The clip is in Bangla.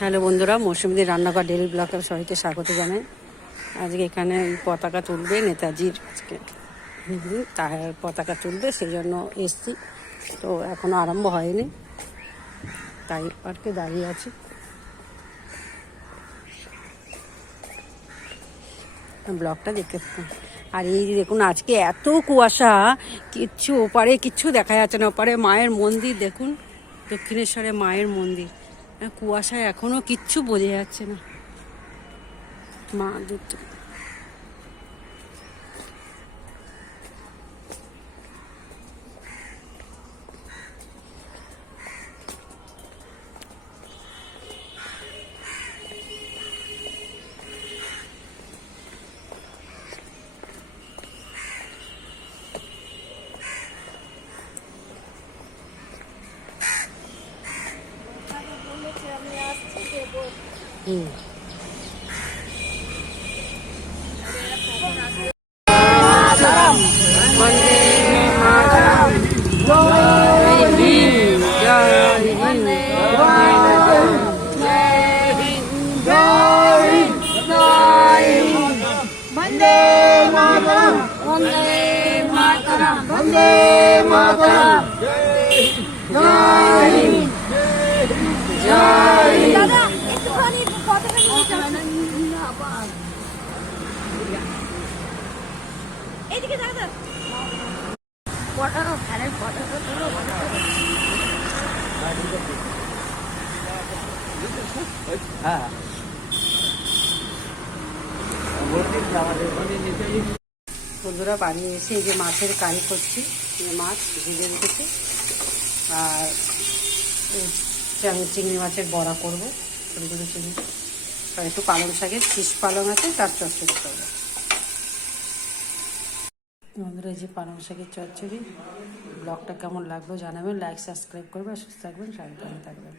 হ্যালো বন্ধুরা, মৌসুমীদের রান্নাঘর ডেলি ব্লগে সবাইকে স্বাগত জানাই। আজকে এখানে পতাকা তুলবে নেতাজির, আজকে তার পতাকা তুলবে, সেই জন্য এসছি। তো এখনও আরম্ভ হয়নি, তাই পার্কে দাঁড়িয়ে আছি। ব্লগটা দেখতে থাকুন। আর এই দেখুন, আজকে এত কুয়াশা, কিচ্ছু ওপারে কিচ্ছু দেখা যাচ্ছে না। ওপারে মায়ের মন্দির দেখুন, দক্ষিণেশ্বরে মায়ের মন্দির। কুয়াশায় এখনো কিচ্ছু বোঝা যাচ্ছে না। মা দুটো এদিকে দাদা পটানো ফ্যানের পটানো তুলো হ্যাঁ। বন্ধুরা বাড়ি এসে এই যে মাছের কারি করছি, মাছ ভেজে রেখেছি, আর চিংড়ি মাছের বড়া করবো, ছোটো ছোটো চিংড়ি, আর একটু পালং শাকের শীষ পালং আছে, তার চচ্চড়ি করবো। বন্ধুরা এই যে পালং শাকের চচ্চড়ি। ব্লগটা কেমন লাগলো জানাবেন, লাইক সাবস্ক্রাইব করবেন, সুস্থ থাকবেন, সাবধানে থাকবেন।